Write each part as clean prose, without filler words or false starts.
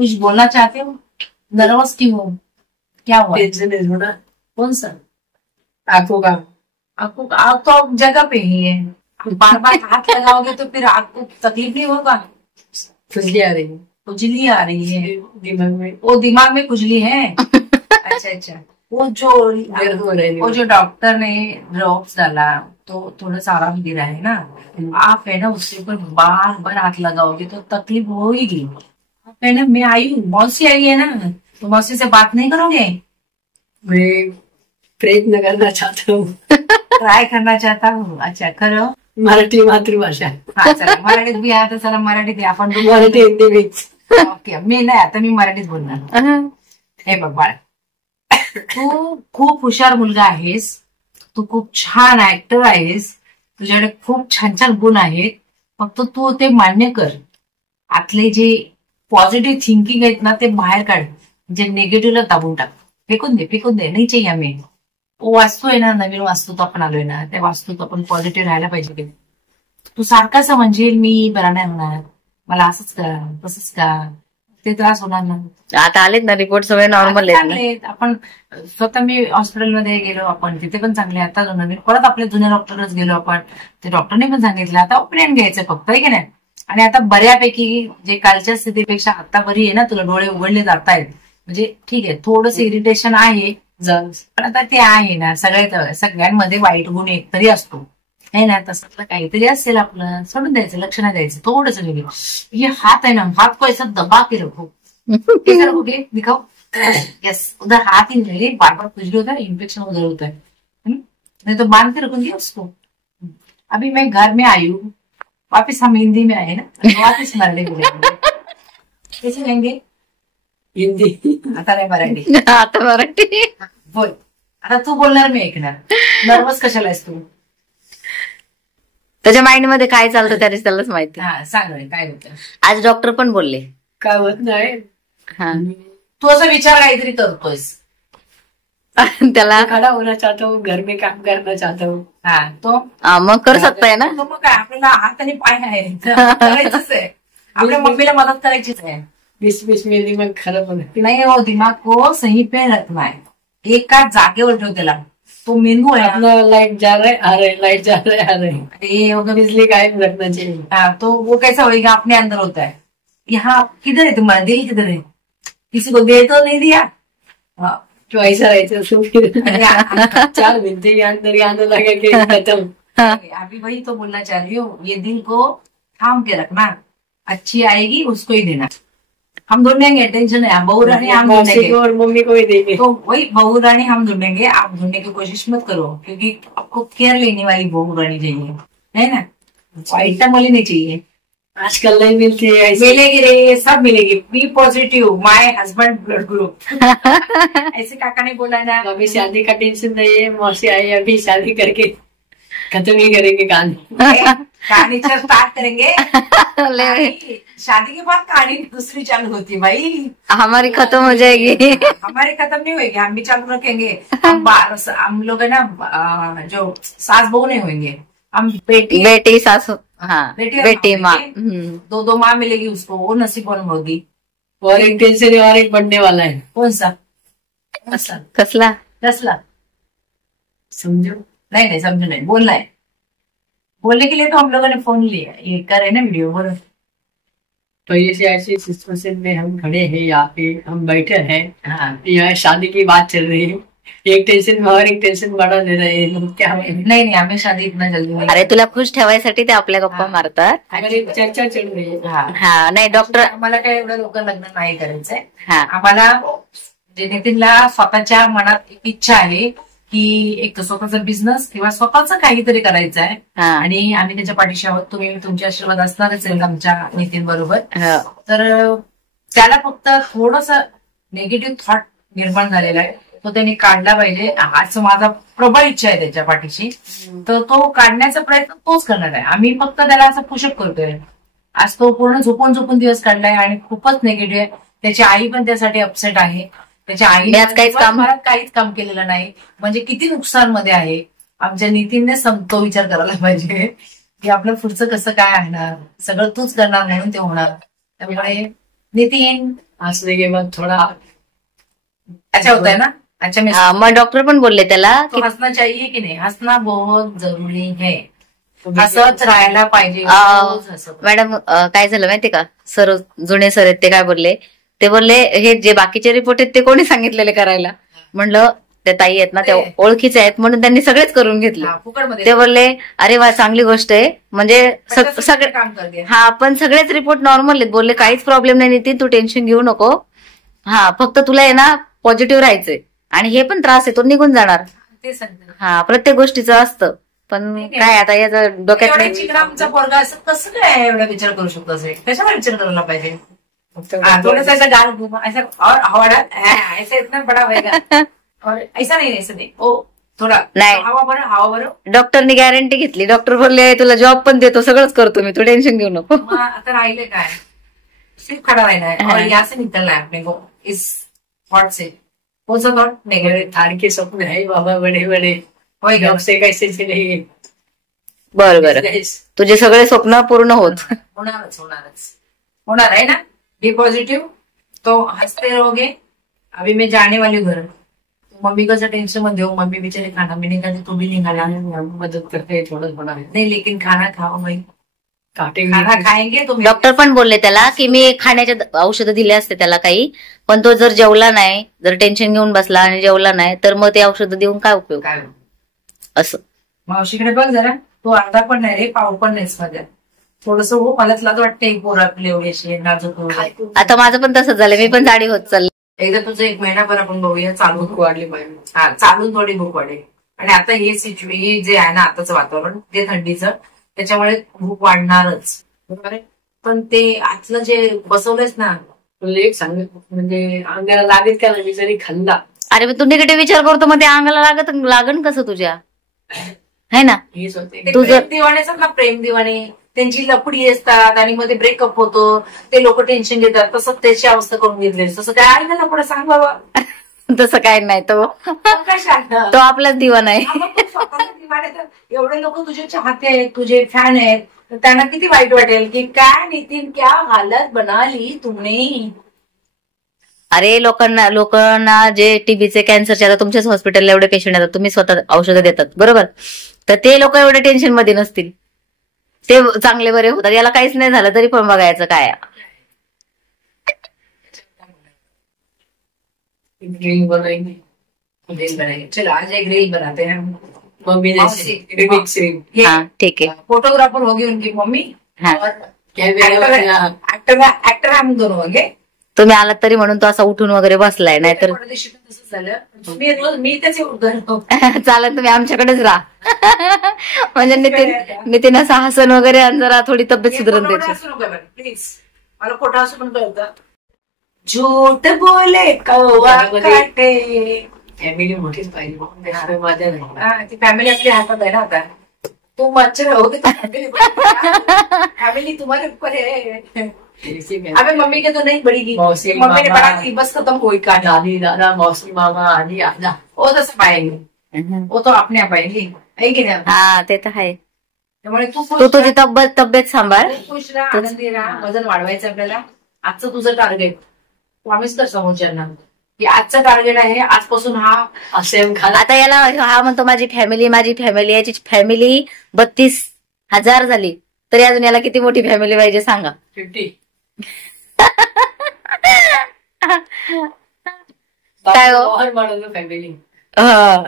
कुछ बोलना चाहते हो? नर्वस क्यों हो? क्या हुआ? टेंशन है थोड़ा। कौन सा? आंखों का। आपको आग तो आप जगह पे ही है, बार बार हाथ लगाओगे तो फिर आग को तकलीफ नहीं होगा? खुजली आ रही है खुजली आ रही है दिमाग में। वो दिमाग में खुजली है? अच्छा अच्छा। वो जो दर्द हो रहा है। वो जो डॉक्टर ने ड्रॉप्स डाला तो थोड़ा सा आराम दे रहा है ना, आप है ना उसके ऊपर बार बार हाथ लगाओगे तो तकलीफ होगी। आप है ना, मैं आई हूँ, मौसी आई है ना, तो मौसी से बात नहीं करोगे? मैं प्रयत्न करना चाहता हूँ। ट्राय करना चाहता हूँ। अच्छा करो। मराठी मातृभाषा। हा चला, मराठीत बी आता, चला मराठीत आपण मराठी हिंदी मिक्स। ओके, मी नाही, आता मी मराठीत बोलणार. हे बघ बाळ, तू खूप हुशार मुलगा आहेस, तू खूप छान ऍक्टर आहेस, तुझ्याकडे खूप छान छान गुण आहेत, फक्त तू ते मान्य कर. आतले जे पॉझिटिव्ह थिंकिंग आहेत ना ते बाहेर काढ, जे निगेटिव्हला दाबून टाक, फेकून दे, नाही चाहिए आम्ही. वास्तू आहे ना, नवीन वास्तूत आपण आलोय ना, त्या वास्तूत आपण पॉझिटिव्ह राहायला पाहिजे की. तू सारखं असं म्हणजे मी बरा नाही होणार, मला असंच का तसंच का, ते त्रास होणार ना. आता आलेत ना रिपोर्ट, सगळे नॉर्मल आहेत. चांगले आपण स्वतः, मी हॉस्पिटलमध्ये गेलो आपण, तिथे पण चांगले. आता नवीन परत आपल्या जुन्या डॉक्टरच गेलो आपण, ते डॉक्टरने पण सांगितलं आता ओपिनियन घ्यायचं फक्त, आहे की नाही. आणि आता बऱ्यापैकी जे कालच्या स्थितीपेक्षा आता बरी आहे ना, तुला डोळे उघडले जात आहेत, म्हणजे ठीक आहे. थोडंस इरिटेशन आहे पण आता ते आहे ना, सगळ्यांमध्ये वाईट गुण एक तरी असतो, आहे ना. तसं काहीतरी असेल, आपलं सोडून द्यायचं, लक्ष नाही द्यायचं थोडंच. ये हात आहे ना, हात को ऐसा दबा के रखो, दिखाओ. यस, उधर हाथ ही नहीं, बार बार खुजली होता है, इन्फेक्शन उधर होता है, नहीं तो बांध के रखूंगी उसको. अभी मैं घर में आई हूँ, वापिस हम हिंदी में आए ना, वापिस मराठी बोलेंगे. कैसे रहेंगे? हिंदी. आता नाही मराठी. आता मराठी बोल. आता तू बोलणार, मी ऐकणार. नर्वस कशाला आहेस तू? त्याच्या माइंड मध्ये काय चालतं त्यालाच माहिती. हा सांग रे, काय होतं? आज डॉक्टर पण बोलले काय होत नाही. हा, तू असा विचार काहीतरी करतोयस. त्याला खड़ा होना चाहता हूँ, घर में काम करना चाहता हूँ. हा तो मग करू शकताय ना. तो मग काय, आपल्याला हात आणि पाय आहे, करायचंच आहे. आपल्या मम्मीला मदत करायचीच आहे. बीच में दिमाग खराब होना. नाही हो, दिमाग को सही पे रखना है, एका जागेवर ठेव त्याला. तो मेंदू आहे अपना लाइट जा रहा है आ रहा है, लाइट जा रहा है आ रहा है. ये होगा बिजली कायम रखना चाहिए. हाँ, तो वो कैसा होगा, अपने अंदर होता है. यहाँ किधर है तुम्हारा दिल, किधर है? किसी को दे तो नहीं दिया. हाँ, तो ऐसा रहता तो फिर 4 घंटे के अंदर ही आने लगे कि खत्म. अभी वही तो बोलना चाह रही हूँ, ये दिल को थाम के रखना, अच्छी आएगी उसको ही देना. हम ढूंढेंगे, टेंशन है, बहू रानी हम ढूंढेंगे और मम्मी को ही देंगे. तो वही बहू रानी हम ढूंढेंगे, आप ढूंढने की कोशिश मत करो, क्योंकि आपको केयर लेने वाली बहू रानी चाहिए, है ना. आइटम वाली नहीं चाहिए. आजकल नहीं मिलती है ऐसी. मिलेगी रे, सब मिलेगी. बी पॉजिटिव, माय हस्बैंड ब्लड ग्रुप. ऐसे काका ने बोला ना. अभी शादी का टेंशन नहीं है, मौसी आई अभी शादी करके खत्म ही करेंगे कहानी स्टार्ट करेंगे. शादी के बाद कहानी दूसरी चालू होती है भाई. हमारी खत्म हो जाएगी. हमारी खत्म नहीं होगी, हम भी चालू रखेंगे. हम लोग है ना, जो सास बहू नहीं होंगे, हम बेटी सासू. हाँ, बेटी माँ. 2 माँ मिलेगी उसको, वो नसीबवान होगी. और एक टेंशन और एक बढ़ने वाला है. कौन सा? कसला कसला? समझो. नहीं समझो नहीं, बोलना है. बोलने के लिए तो हम लोगों ने फोन लिया, ये कर रहे ना वीडियो. बोलो. तो ऐसी सिचुएशन में हम खड़े हैं, यहाँ पे हम बैठे हैं. हाँ, यहाँ शादी की बात चल रही है, एक टेंशन में और एक टेंशन बढ़ा दे रहे हैं. क्या नहीं हमें शादी इतना जल्दी नहीं. अरे तुला खुश ठेवायसाठी ते आपल्या गप्पा मारतात. हमारी चर्चा चल रही है. हा, नाही डॉक्टर, आम्हाला काय एवढं लोक लग्न नाही करायचंय. हा, आम्हाला नितीनला स्वतःच्या मनात एक इच्छा आहे की एक तर स्वतःचा बिझनेस किंवा स्वतःच काहीतरी करायचं आहे, आणि आम्ही त्याच्या पाठीशी आहोत. तुम्ही तुमचे आशीर्वाद असणारच आहे आमच्या नितीन बरोबर. तर त्याला फक्त थोडस निगेटिव्ह थॉट निर्माण झालेला आहे, तो त्यांनी काढला पाहिजे, असं माझा प्रबळ इच्छा आहे त्याच्या पाठीशी. तर तो काढण्याचा प्रयत्न तोच करणार आहे. आम्ही फक्त त्याला असं पुशअप करतोय. आज तो पूर्ण झोपून दिवस काढलाय आणि खूपच निगेटिव्ह आहे. त्याची आई पण त्यासाठी अपसेट आहे. त्याच्या आईने काहीच काम केलेलं नाही, म्हणजे किती नुकसान मध्ये आहे. आमच्या नितीनने तो विचार करायला पाहिजे की आपलं पुढचं कसं काय आहे ना, सगळं तूच करणार म्हणून ते होणार. त्यामुळे नितीन हंसने के बाद थोड़ा अच्छा होता है ना। अच्छा मैं मग डॉक्टर पण बोलले त्याला की तो हंसना चाहिए की नाही, हंसना बहुत जरुरी है, हसत राहायला पाहिजे, रोज हसत. मॅडम काय झालं माहितीये का, सर जुने सर आहेत ते काय बोलले, ते बोलले हे जे बाकीचे रिपोर्ट आहेत ते कोणी सांगितलेले करायला. म्हणलं त्या ताई आहेत ना त्या ओळखीच्या आहेत म्हणून त्यांनी सगळेच करून घेतले. फुकटमध्ये ते बोलले अरे वा चांगली गोष्ट आहे, म्हणजे सगळे काम करते. हा पण सगळेच रिपोर्ट नॉर्मल आहेत. बोलले काहीच प्रॉब्लेम नाही नितीन, तू टेन्शन घेऊ नको. हा फक्त तुला आहे ना पॉझिटिव्ह राहायचंय आणि हे पण त्रास आहे तो निघून जाणार. ते सांगते. हा प्रत्येक गोष्टीचं असतं, पण काय आता याचं डोक्यात एवढ्या नाही. चिकना आमचा पोरगा असं कसं काय एवढा विचार करू शकतो असे, कशाला विचार करायला पाहिजे. थोड़ा सा गाल घुमा ऐसा और हवा ऐसा इतना बड़ा होएगा और ऐसा नहीं ऐसा नहीं ओ थोड़ा नाही. हवा बरं. डॉक्टरनी गॅरंटी घेतली. डॉक्टर बोलले तुला जॉब पण देतो, सगळंच करतो मी, तू टेन्शन घेऊ नको. मग आता राहिले काय, सिर्फ खड़ा रहना है और यहाँ से निकलना है अपने को इस थॉट से. कौन सा थॉट? नेगेटिव. थार के सपने है बाबा बड़े बड़े, होएगा. जॉब से कैसे चलेंगे. बरं बरं, तुझे सगळे स्वप्न पूर्ण होत. होणारच होणार है ना. बी पॉजिटिव, तो हंसते रहोगे. अभी मैं जाने वाली हूँ घर, मम्मी का टेंशन मत दो, मम्मी बेचारी खाना भी नहीं खाती, तू भी नहीं खाना. मदद करते हैं थोड़ा थोड़ा. नहीं लेकिन खाना खाओ भाई, काटेंगे खाना खाएंगे तो डॉक्टर पण बोलले त्याला की मी खाण्याच्या औषधं दिले असते त्याला काही, पण तो जर जेवला नाही, जर टेन्शन घेऊन बसला आणि जेवला नाही तर मग ते औषधं देऊन काय उपयोग काय. असं. मावशीकडे बघ जरा, तो अर्धा पण नाही रे, पाव पण नाहीस माझ्या. थोडस हो, मला तुला तर वाटतंय पोर आपले एवढेशी नाजूक. आता माझं पण तसंच झालं, मी पण जाडी होत चालले. एकदा तुझं 1 महिनाभर आपण बघूया, चालू भूक वाढली पाहिजे. हा चालून थोडी भूक वाढेल. आणि आता हे हे जे आहे ना आताचं वातावरण ते थंडीचं, त्याच्यामुळे भूक वाढणारच. बरोबर आहे. पण ते आतलं जे बसवलंयच ना, तुला एक सांग, म्हणजे अंगाला लागेल का नाही जरी खाल्ला. अरे मग तू निगेटिव्ह विचार करतो, मग ते अंगाला लागण कसं तुझ्या, है ना. हेच होते. ते तू जर- प्रेम दिवाणे असतात ना, प्रेम दिवाणे, त्यांची लपडी असतात आणि मध्ये ब्रेकअप होतो, ते लोक टेन्शन घेतात. तसं त्याची अवस्था करून घेतली. तसं काय आहे ना पुढे सांग बाबा. तसं काय नाही, तो तो आपलाच दिवाना आहे. दिवाणे तर एवढे लोक तुझे चाहते आहेत, तुझे फॅन आहेत, तर त्यांना किती वाईट वाटेल की काय नितीन क्या हालत बना ली तुमने. अरे लोकांना जे टीबीचे कॅन्सरचे आता तुमच्याच हॉस्पिटलला एवढे पेशंट येतात, तुम्ही स्वतः औषधं देतात बरोबर, तर ते लोक एवढे टेन्शन मध्ये नसतील, ते चांगले बरे होतात. याला काहीच नाही झालं तरी पण बघायचं काय. रील बनाएंगे. रील बनाएंगे. चलो आज एक रील बनाते हैं. मम्मी ने रिमिक्स रील. हा ठीक आहे. फोटोग्राफर होगी उनकी मम्मी हाँ. और कैमरा एक्टर हम दोनों होंगे. तुम्ही आलात तरी म्हणून तो असा उठून वगैरे बसलाय, नाहीतर परदेशी पण तसंच झालं. मी त्याचे चालत तुम्ही आमच्याकडेच राहा. म्हणजे नितीन असं हसन वगैरे आणि जरा थोडी तब्येत सुधरून द्यायची. प्लीज मला खोटं असं पण कळतं. झूठ बोले कौवा काटे. फॅमिली मोठीच पाहिजे, माझ्या नाही. हा, ती फॅमिली आपल्या हातात आहे ना आता. तुम अच्छे रहोगे फैमिली तुम्हारे ऊपर है. अबे मम्मी के तो नहीं बढ़ेगी, मौसी मम्मी ने मामा, बढ़ा दी बस खत्म हुई कहानी. दादी दादा मौसी मामा आजी आजा वो तसं पाएंगे, वो तो अपने आप आएंगे, है की नाही. हा ते तर आहे. त्यामुळे तू तुझी तब्येत सांभाळ. तू खुश राहा, आनंदी राहा. वजन वाढवायचं आपल्याला. आजचं तुझं टार्गेट प्रॉमिस कर समोरच्यांना की आजचं टार्गेट आहे, आजपासून हा सेम खाला. आता याला हा म्हणतो माझी फॅमिली याची फॅमिली 32,000 झाली तरी अजून याला किती मोठी फॅमिली पाहिजे सांगा. 50. काय हो? और बड़ा फैमिली.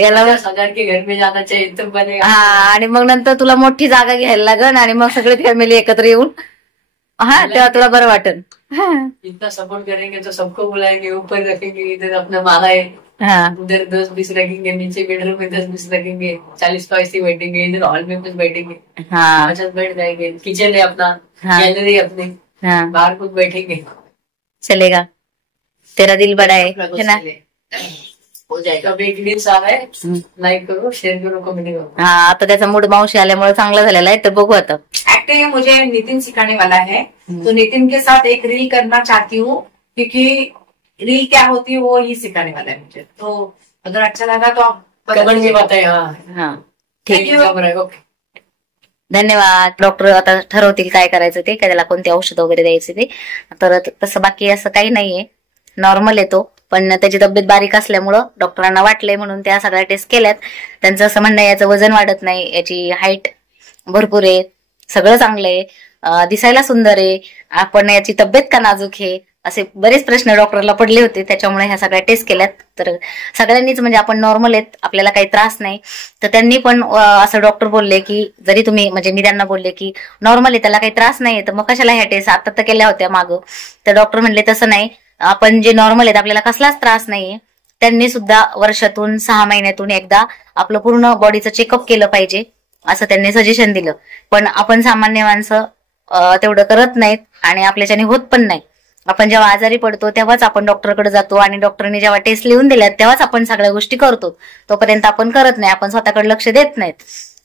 याला 10,000 के घर में जाना चाहिए तो बनेगा. हा, आणि मग नंतर तुला मोठी जागा घ्यायला लागल आणि मग सगळी फॅमिली एकत्र येऊन हा तेव्हा तुला बरं वाटेल. इतना सपोर्ट करेंगे तो सबको बुलाएंगे, ऊपर रखेंगे, इधर अपना माला है, हा उधर 10-20 रखेंगे, नीचे बेडरूम में 10-20 रखेंगे, 40 तो ऐसे बैठेंगे, इधर हॉल में कुछ बैठेंगे, हा 50 बैठ जाएंगे, किचन है अपना, हाँ. गैलरी अपनी, हा बाहर कुछ बैठेंगे. चलेगा. तेरा दिल बड़ा है ना. हो जाएगा. अब एक रील्स आ रहा है, लाइक करो, शेयर करो, कमेंट करो. हा आता त्याचा मूड मावशी आल्यामुळे चांगला झालेला आहे, तर बघू आता. एक्टिंग मुझे नितिन सिखाने वाला है, तो नितिन के साथ एक रील करना चाहती हूँ क्योंकि रील क्या होती है वो ही सिखाने वाला है मुझे. तो अगर अच्छा लगा तो आप कमेंट में बताए. हाँ हा ठीक आहे. Thank you. ओके. धन्यवाद. डॉक्टर आता ठरवतील काय करायचं ते, काय त्याला कोणती औषध वगैरे द्यायचे ते. तर तसं बाकी असं काही नाहीये. नॉर्मल येतो, पण त्याची तब्येत बारीक असल्यामुळं डॉक्टरांना वाटलंय म्हणून त्या सगळ्या टेस्ट केल्यात. त्यांचं असं म्हणणं आहे याचं वजन वाढत नाही, याची हाईट भरपूर आहे, सगळं चांगलं आहे, दिसायला सुंदर आहे, आपण याची तब्येत का नाजूक आहे, असे बरेच प्रश्न डॉक्टरला पडले होते. त्याच्यामुळे ह्या सगळ्या टेस्ट केल्यात. तर सगळ्यांनीच म्हणजे आपण नॉर्मल आहेत, आपल्याला काही त्रास नाही. तर त्यांनी पण असं डॉक्टर बोलले की जरी तुम्ही म्हणजे मी त्यांना बोलले की नॉर्मल आहे, त्याला काही त्रास नाहीये, तर मग कशाला ह्या टेस्ट आता तर केल्या होत्या मागं. तर डॉक्टर म्हणले तसं नाही, आपण जे नॉर्मल आहेत आपल्याला कसलाच त्रास नाहीये. त्यांनी सुद्धा वर्षातून 6 महिन्यातून एकदा आपलं पूर्ण बॉडीचं चेकअप केलं पाहिजे असं त्यांनी सजेशन दिलं. पण आपण सामान्य माणसं तेवढं करत नाहीत आणि आपल्याच्याने होत पण नाही. आपण जेव्हा आजारी पडतो तेव्हाच आपण डॉक्टरकडे जातो आणि डॉक्टरने जेव्हा टेस्ट लिहून दिल्यात तेव्हाच आपण सगळ्या गोष्टी करतो. तोपर्यंत आपण करत नाही, आपण स्वतःकडे लक्ष देत नाहीत,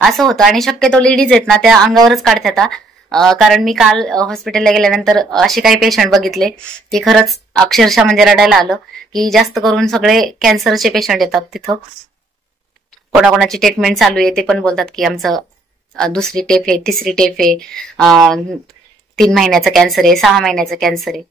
असं होतं. आणि शक्यतो लेडीज आहेत ना त्या अंगावरच काढतात. कारण मी काल हॉस्पिटलला गेल्यानंतर असे काही पेशंट बघितले की खरंच अक्षरशः म्हणजे रडायला आलं की जास्त करून सगळे कॅन्सरचे पेशंट येतात तिथं. कोणाकोणाची ट्रीटमेंट चालू आहे ते पण बोलतात की आमचं दुसरी टेप आहे, तिसरी टेप आहे, 3 महिन्याचा कॅन्सर आहे, 6 महिन्याचा कॅन्सर आहे.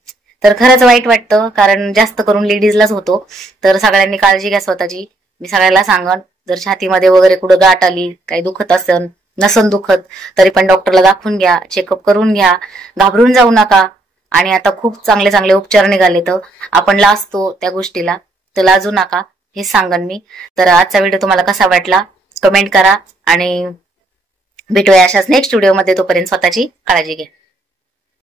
तर खरंच वाईट वाटतं, कारण जास्त करून लेडीजलाच होतो. तर सगळ्यांनी काळजी घ्या स्वतःची. मी सगळ्याला सांगन, जर छातीमध्ये वगैरे कुठं गाठ आली, काही दुखत असेल, नसन दुखत, तरी पण डॉक्टरला दाखवून घ्या, चेकअप करून घ्या, घाबरून जाऊ नका. आणि आता खूप चांगले चांगले उपचार निघाले, तर आपण लाजतो त्या गोष्टीला, तर लाजू नका, हे सांगन मी. तर आजचा व्हिडिओ तुम्हाला कसा वाटला कमेंट करा आणि भेटूया अशाच नेक्स्ट व्हिडिओमध्ये. तोपर्यंत स्वतःची काळजी घ्या.